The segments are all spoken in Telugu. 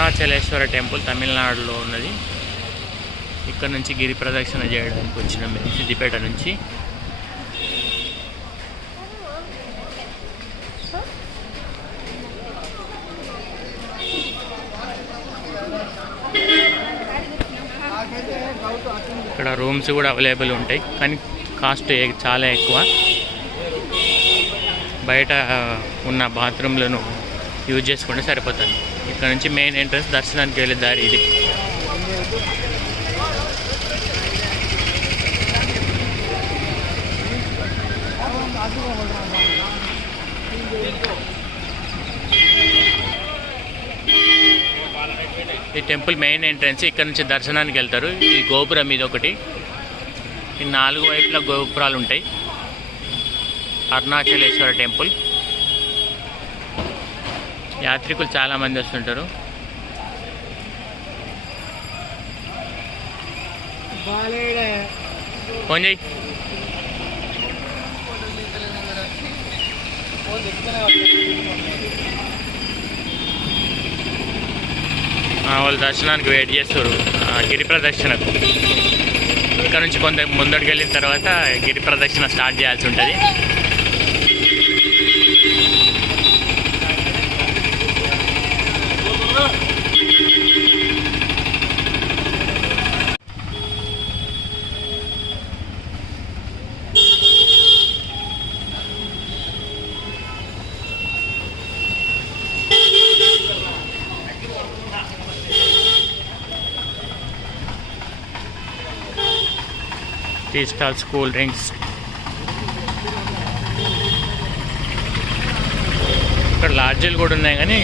అరుణాచలేశ్వర టెంపుల్ తమిళనాడులో ఉన్నది. ఇక్కడ నుంచి గిరి ప్రదక్షిణ చేయడానికి వచ్చినాం. మేము సిద్దిపేట నుంచి. ఇక్కడ రూమ్స్ కూడా అవైలబుల్ ఉంటాయి కానీ కాస్ట్ చాలా ఎక్కువ. బయట ఉన్న బాత్రూమ్లను యూజ్ చేసుకుంటే సరిపోతుంది. ఇక్కడ నుంచి మెయిన్ ఎంట్రన్స్ దర్శనానికి వెళ్ళే దారి ఇది. ఈ టెంపుల్ మెయిన్ ఎంట్రన్స్ ఇక్కడ నుంచి దర్శనానికి వెళ్తారు. ఈ గోపురం ఇది ఒకటి. ఈ నాలుగు వైపులా గోపురాలు ఉంటాయి. అరుణాచలేశ్వర టెంపుల్. యాత్రికులు చాలామంది వస్తుంటారు. ఫోన్ చేయి. వాళ్ళు దర్శనానికి వెయిట్ చేస్తారు. గిరి ప్రదక్షిణకు. ఇక్కడ నుంచి కొంత ముందడికి వెళ్ళిన తర్వాత గిరి ప్రదక్షిణ స్టార్ట్ చేయాల్సి ఉంటుంది. టీ స్టాల్స్ కూల్ డ్రింక్స్ ఇక్కడ లాడ్జీలు కూడా ఉన్నాయి కానీ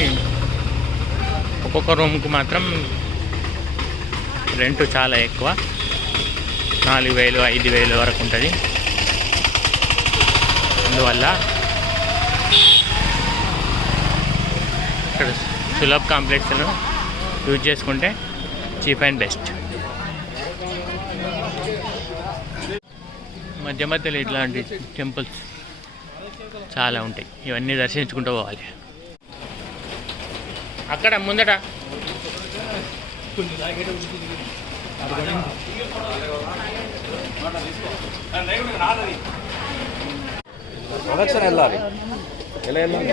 ఒక్కొక్క రూమ్కి మాత్రం రెంట్ చాలా ఎక్కువ. నాలుగు వేలు ఐదు వేలు వరకు ఉంటుంది. అందువల్ల ఇక్కడ సులభ్ కాంప్లెక్స్ను యూజ్ చేసుకుంటే చీప్ అండ్ బెస్ట్. మధ్య మధ్యలో ఇట్లాంటి టెంపుల్స్ చాలా ఉంటాయి. ఇవన్నీ దర్శించుకుంటూ పోవాలి. అక్కడ ముందట. ప్రదక్షిణ వెళ్ళాలి. ఎలా వెళ్ళాలి?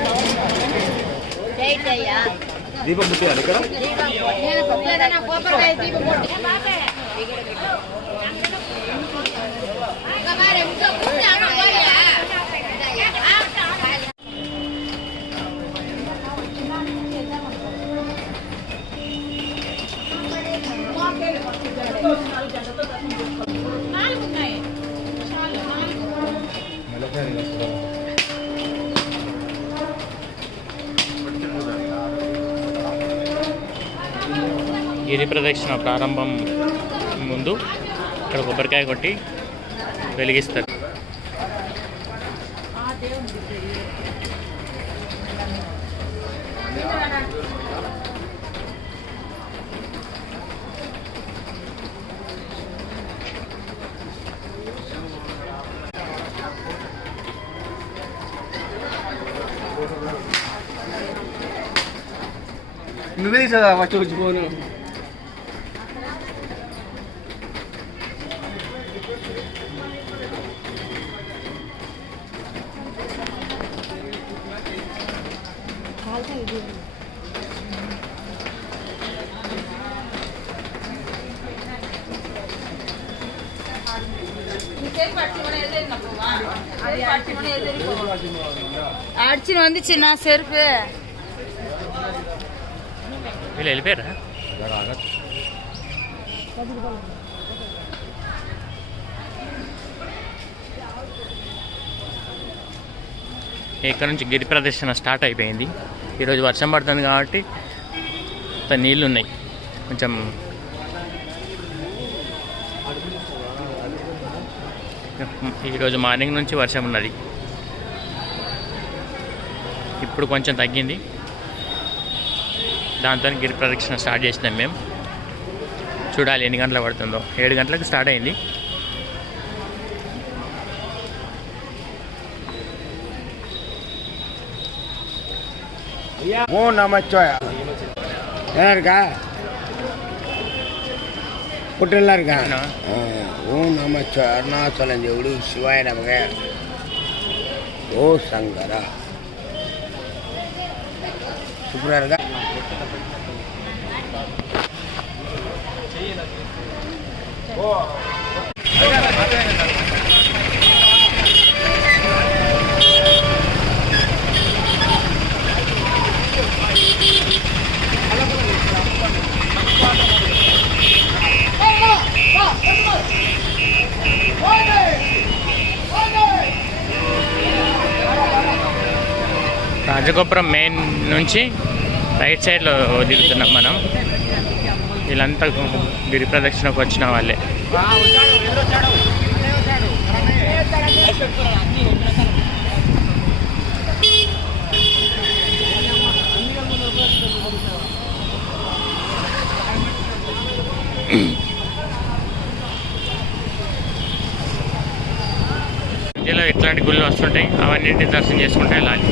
రైట్ అయ్యా దీపం ముట్టియాలి. ఇక్కడ ఏదైనా కొబ్బరికాయ దీపం కొట్టి ఇంకా మరి ఇంకా కూర్చో అన్న పోయా. గిరి ప్రదక్షిణ ప్రారంభం ముందు ఇక్కడ కొబ్బరికాయ కొట్టి వెలిగిస్తారు. నువ్వే చదా వచ్చి వచ్చి పోను అడిచిన ఉంది చిన్న సెరుపు వీళ్ళు వెళ్ళిపోయారా? ఇక్కడ నుంచి గిరి ప్రదర్శన స్టార్ట్ అయిపోయింది. ఈరోజు వర్షం పడుతుంది కాబట్టి అంత నీళ్ళు ఉన్నాయి. కొంచెం ఈరోజు మార్నింగ్ నుంచి వర్షం ఉన్నది. ఇప్పుడు కొంచెం తగ్గింది. దాంతో గిరి ప్రదక్షిణ స్టార్ట్ చేసినాం మేము చూడాలి ఎన్ని గంటలకు పడుతుందో ఏడు గంటలకు స్టార్ట్ అయింది ఓ నమచ్చాయ நல்லா இருக்கா புட்டு நல்லா இருக்கா ஆ. ஆ. ஓம் நம அருணாச்சலம் ஜெவுடு சிவாய நமக ஓ சங்கரா சூப்பராக இருக்கா రాజగోపురం మెయిన్ నుంచి రైట్ సైడ్లో దిగుతున్నాం మనం. వీళ్ళంతా గిరి ప్రదక్షిణకు వచ్చిన వాళ్ళే. ఇండియాలో ఎట్లాంటి గుళ్ళు వస్తుంటాయి? అవన్నింటిని దర్శనం చేసుకుంటే వెళ్ళాలి.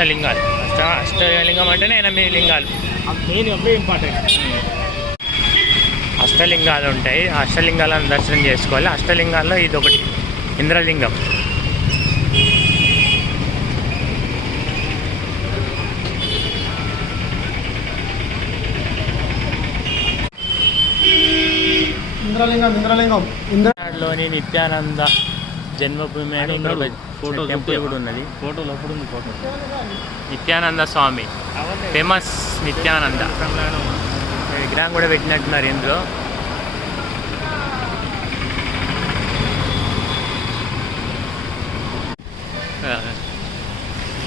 అష్టలింగాలు. అష్ట అష్టలింగం అంటేనే ఎనిమిది లింగాలు. మెయిన్ అవే ఇంపార్టెంట్. అష్టలింగాలు ఉంటాయి. ఆ అష్టలింగాలను దర్శనం చేసుకోవాలి. అష్టలింగాల్లో ఇది ఒకటి ఇంద్రలింగం. ఇంద్రలింగం ఇంద్రలింగం. ఇంద్ర లోని నిత్యానంద జన్మభూమి అని ఫోటో టెంపుల్ కూడా ఉన్నది. ఫోటోలో అప్పుడు ఉంది ఫోటో? నిత్యానంద స్వామి. ఫేమస్ నిత్యానంద. విగ్రహం కూడా పెట్టినట్టున్నారు ఇందులో.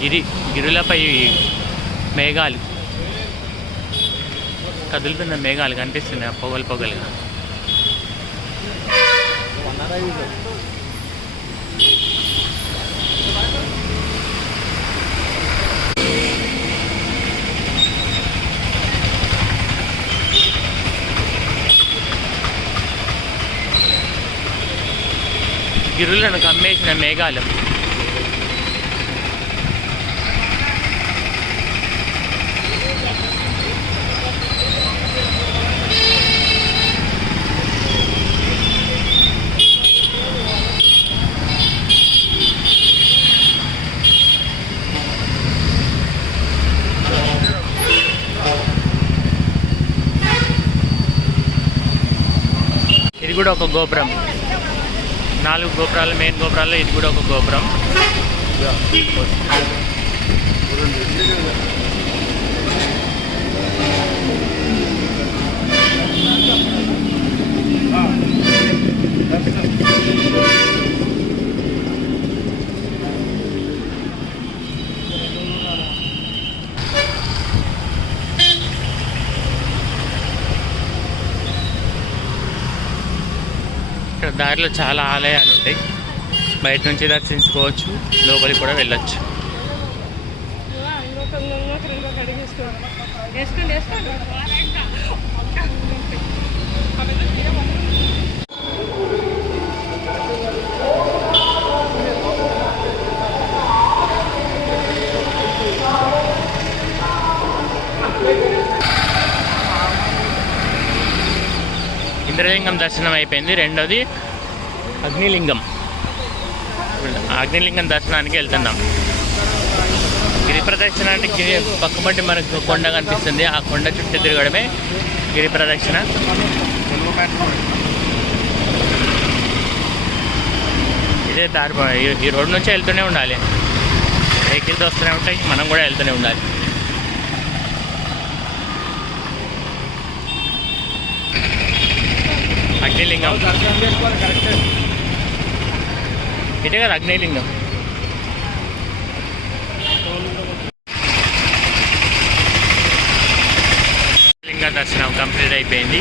గిరి గిరులపై మేఘాలు. కదులుతున్న మేఘాలు కనిపిస్తున్నాయి పొగలు పొగలుగా. ഇരുളിലാണ് കമ്മേശന മേഘാലം కూడా ఒక గోపురం. నాలుగు గోపురాలు మెయిన్ గోపురాల్లో ఇది కూడా ఒక గోపురం. దారిలో చాలా ఆలయాలు ఉంటాయి. బయట నుంచి దర్శించుకోవచ్చు. లోపలికి కూడా వెళ్ళొచ్చు. ఇంద్రలింగం దర్శనం అయిపోయింది. రెండోది అగ్నిలింగం. అగ్నిలింగం దర్శనానికి వెళ్తున్నాం. గిరి ప్రదక్షిణానికి పక్కపట్టి మనకు కొండ కనిపిస్తుంది. ఆ కొండ చుట్టూ తిరగడమే గిరి ప్రదక్షిణ. ఇదే దారి ఈ- రోడ్డు రోడ్ నుంచి వెళ్తూనే ఉండాలి. వెహికల్స్ వస్తూనే ఉంటాయి. మనం కూడా వెళ్తూనే ఉండాలి. అగ్నిలింగం. దర్శనం ఇదే కదా అగ్నిలింగం లింగ దర్శనం కంప్లీట్ అయిపోయింది.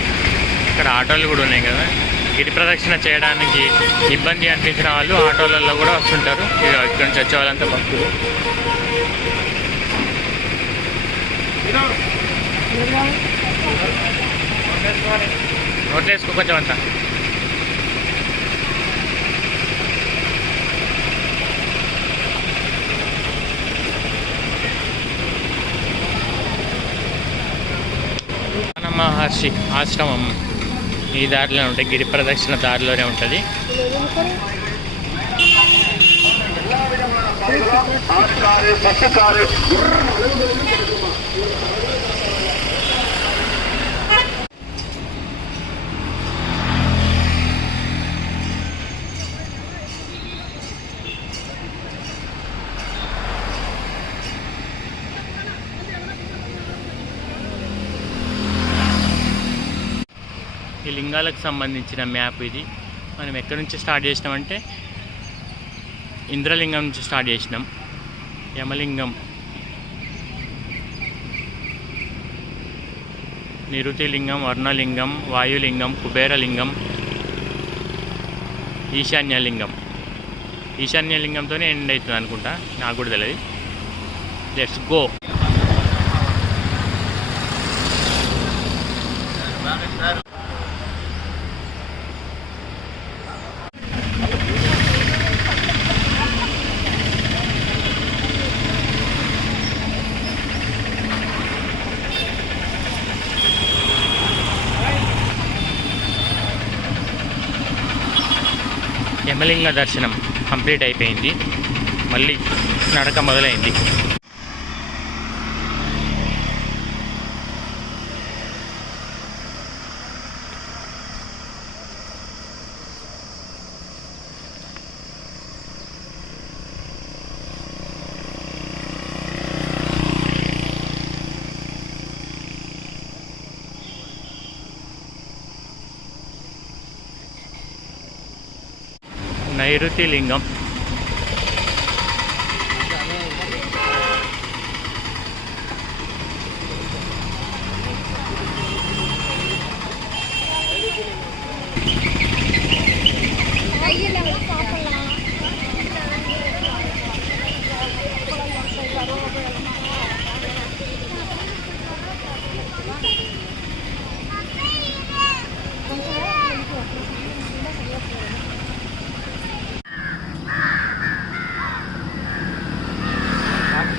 ఇక్కడ ఆటోలు కూడా ఉన్నాయి కదా. గిరి ప్రదక్షిణ చేయడానికి ఇబ్బంది అనిపించిన వాళ్ళు ఆటోలలో కూడా వస్తుంటారు. ఇక్కడ నుంచి వచ్చే వాళ్ళంతా భక్తులు. నోట్లేసుకో కొంచెం అంతా. మన మహర్షి ఆశ్రమం ఈ దారిలో ఉంటాయి గిరి ప్రదక్షిణ దారిలోనే ఉంటుంది. సత్యకార్య లింగాలకు సంబంధించిన మ్యాప్ ఇది. మనం ఎక్కడి నుంచి స్టార్ట్ చేసినామంటే ఇంద్రలింగం నుంచి స్టార్ట్ చేసినాం. యమలింగం. నిరుతిలింగం వర్ణలింగం వాయులింగం కుబేరలింగం ఈశాన్యలింగం. ఈశాన్యలింగంతోనే ఎండ్ అవుతుంది అనుకుంటా నాకు కూడా తెలియదు లెట్స్ గో బ్రహ్మలింగ దర్శనం కంప్లీట్ అయిపోయింది. మళ్ళీ నడక మొదలైంది. నైరుతి లింగం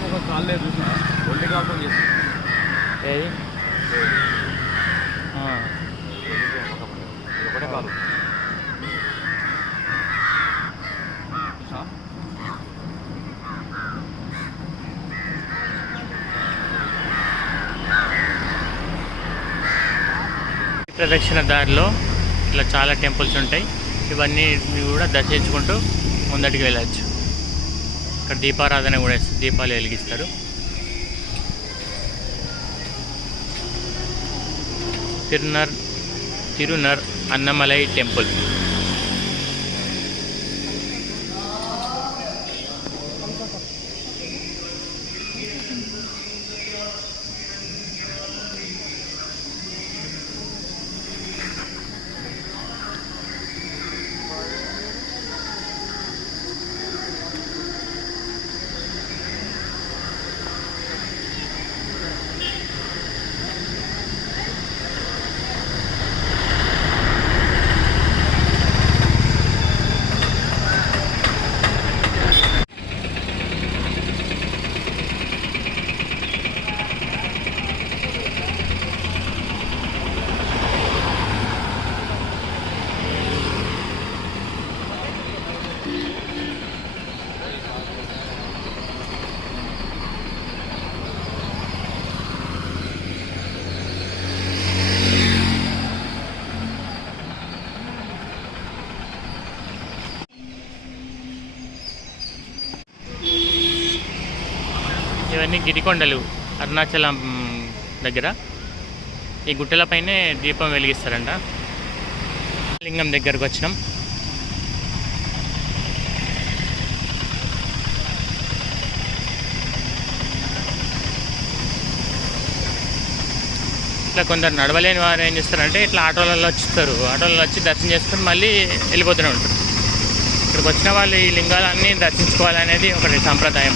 ఒక కాళ్ళే చూసిన ఒంటి కాపం చేసి ఏది ఆ, ఒకటే కాదు ఈ ప్రదక్షిణ దారిలో ఇట్లా చాలా టెంపుల్స్ ఉంటాయి. ఇవన్నీ కూడా దర్శించుకుంటూ ముందటికి వెళ్ళచ్చు. ఇక్కడ దీపారాధన కూడా దీపాలు వెలిగిస్తారు. తిరునర్ తిరునర్ అన్నమలై టెంపుల్. ఇవన్నీ గిరికొండలు అరుణాచలం దగ్గర. ఈ గుట్టలపైనే దీపం వెలిగిస్తారంట. లింగం దగ్గరకు వచ్చినాం. ఇట్లా కొందరు నడవలేని వారు ఏం చేస్తారంటే ఇట్లా ఆటోలలో వచ్చిస్తారు. ఆటోలలో వచ్చి దర్శనం చేసుకుని మళ్ళీ వెళ్ళిపోతూనే ఉంటారు. ఇక్కడికి వచ్చిన వాళ్ళు ఈ లింగాలన్నీ దర్శించుకోవాలనేది ఒకటి సాంప్రదాయం.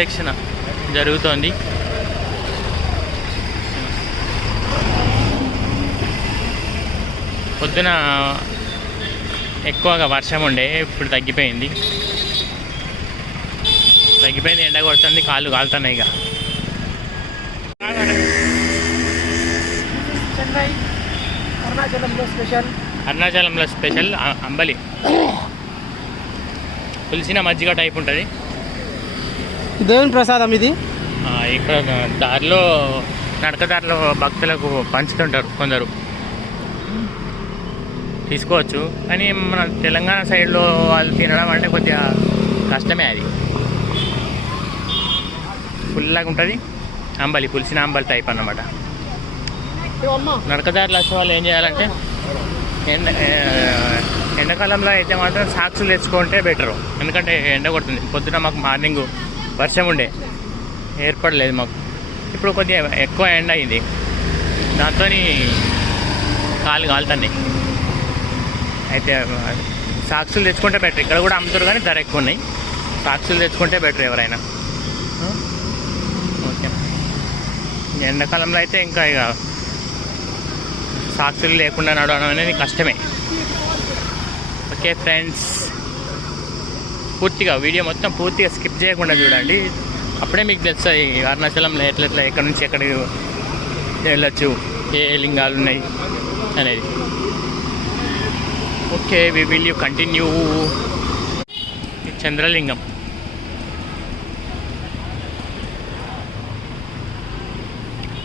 ప్రదక్షిణ జరుగుతోంది. పొద్దున ఎక్కువగా వర్షం ఉండే ఇప్పుడు తగ్గిపోయింది. తగ్గిపోయింది ఎండ కొడుతుంది కాళ్ళు కాలుతున్నాయి ఇక. అరుణాచలంలో స్పెషల్. అరుణాచలంలో స్పెషల్ అ- అంబలి. పులిసిన మజ్జిగ టైప్ ఉంటుంది. దేవుని ప్రసాదం ఇది? ఇక్కడ దారిలో నడకదారిలో భక్తులకు పంచుతుంటారు కొందరు. తీసుకోవచ్చు. కానీ మన తెలంగాణ సైడ్లో వాళ్ళు తినడం అంటే కొద్దిగా కష్టమే అది. ఫుల్లాగా ఉంటుంది. అంబలి పులిసిన అంబలి టైప్ అన్నమాట. నడకదారులు వచ్చే వాళ్ళు ఏం చేయాలంటే ఎండ ఎండాకాలంలో అయితే మాత్రం సాక్సులు తెచ్చుకుంటే బెటరు. ఎందుకంటే ఎండ కొడుతుంది. పొద్దున మాకు మార్నింగ్ వర్షం ఉండే. ఏర్పడలేదు మాకు. ఇప్పుడు కొద్దిగా ఎక్కువ ఎండ అయింది. దాంతో కాలు కాలుతున్నాయి అయితే సాక్సులు తెచ్చుకుంటే బెటర్. ఇక్కడ కూడా అమ్ముతారు కానీ ధర ఎక్కువ ఉన్నాయి. సాక్సులు తెచ్చుకుంటే బెటర్ ఎవరైనా. ఓకే. ఎండాకాలంలో అయితే ఇంకా ఇక సాక్షులు లేకుండా నడవడం అనేది కష్టమే. Okay friends. పూర్తిగా వీడియో మొత్తం పూర్తిగా స్కిప్ చేయకుండా చూడండి. అప్పుడే మీకు తెలుస్తుంది అరుణాచలంలో ఎట్లా ఎట్లా ఎక్కడి నుంచి ఎక్కడికి వెళ్ళొచ్చు ఏ ఏ లింగాలు ఉన్నాయి అనేది. Okay we will you continue Chandralingam.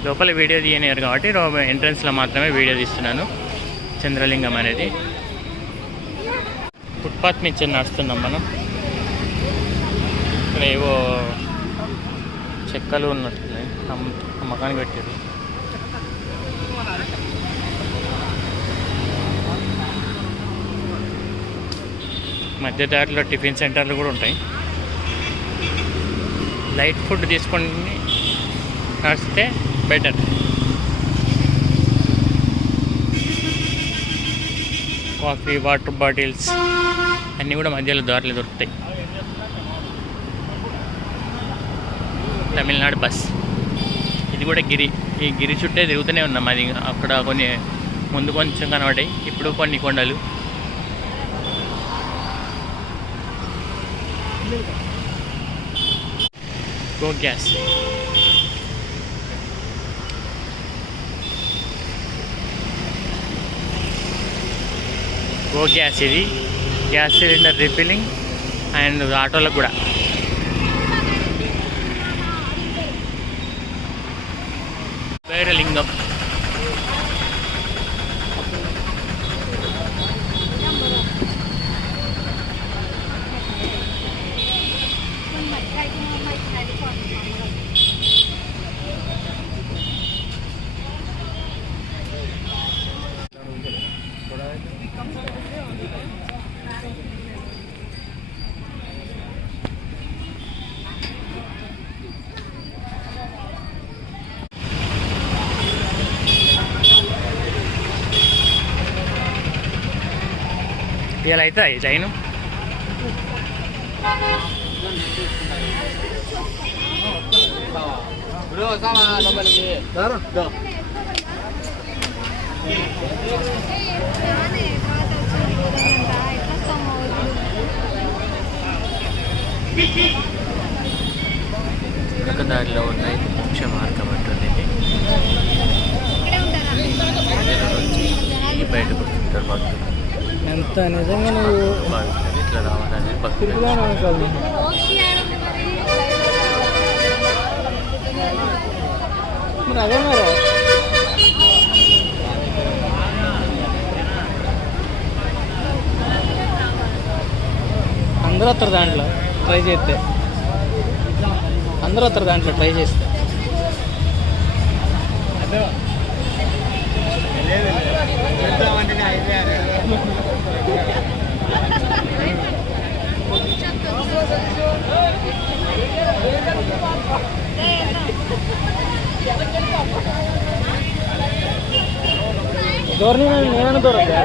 లోపల వీడియో తీయనియరు కాబట్టి ఎంట్రన్స్లో మాత్రమే వీడియో తీస్తున్నాను. చంద్రలింగం అనేది. ఫుట్పాత్ నుంచి నడుస్తున్నాం మనం. ఏవో చెక్కలు ఉన్నట్టున్నాయి. అమ్మకానికి పెట్టారు మధ్య దారిలో టిఫిన్ సెంటర్లు కూడా ఉంటాయి. లైట్ ఫుడ్ తీసుకొని నడిస్తే బెటర్. కాఫీ వాటర్ బాటిల్స్ అన్నీ కూడా మధ్యలో దారిలో దొరుకుతాయి. తమిళనాడు బస్. ఇది కూడా గిరి. ఈ గిరి చుట్టే తిరుగుతూనే ఉన్నాం. అది అక్కడ కొన్ని ముందు కొంచెం కనబడ్డాయి. ఇప్పుడు కొన్ని కొండలు. గో గ్యాస్ గో గ్యాస్ ఇది. గ్యాస్ సిలిండర్ రిఫిలింగ్ అండ్ ఆటోలకు కూడా లింగం ఇలా అవుతుంది చైన్ దారిలో ఉన్నాయి. మోక్ష మార్గం అంటుంది బయటకు వస్తుంటారు. భక్తులు ఎంత నిజంగా నువ్వు ఇట్లా ఇట్లా రావాలని భక్తులు మరి అదే మరి. అందరూ వస్తారు దాంట్లో ట్రై చేస్తే. అందరూ వస్తారు దాంట్లో ట్రై చేస్తే. అదే ధోరణి నేను దూరంగా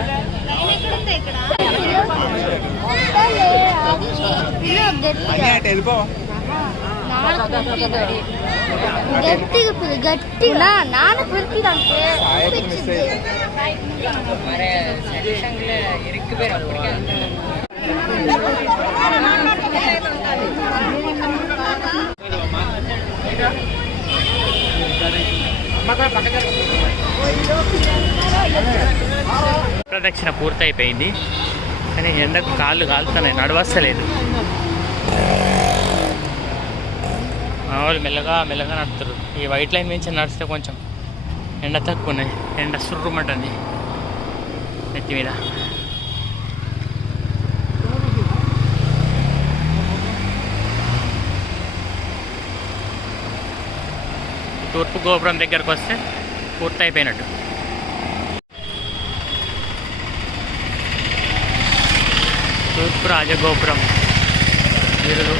గట్టిగా పిలు గట్టిగా నాన్న పిలిపిదంటే ప్రదక్షిణ పూర్తయిపోయింది. కానీ ఎండకు కాళ్ళు కాలుతున్నాయి నడవస్తలేదు. వాళ్ళు మెల్లగా మెల్లగా నడుస్తారు ఈ వైట్ లైన్ నుంచి నడిస్తే కొంచెం ఎండ తక్కువ ఉన్నాయి. ఎండ సుర్రుమంటుంది. నెత్తి మీద. తూర్పు గోపురం దగ్గరకు వస్తే పూర్తయిపోయినట్టు. తూర్పు రాజగోపురం. బిరుదు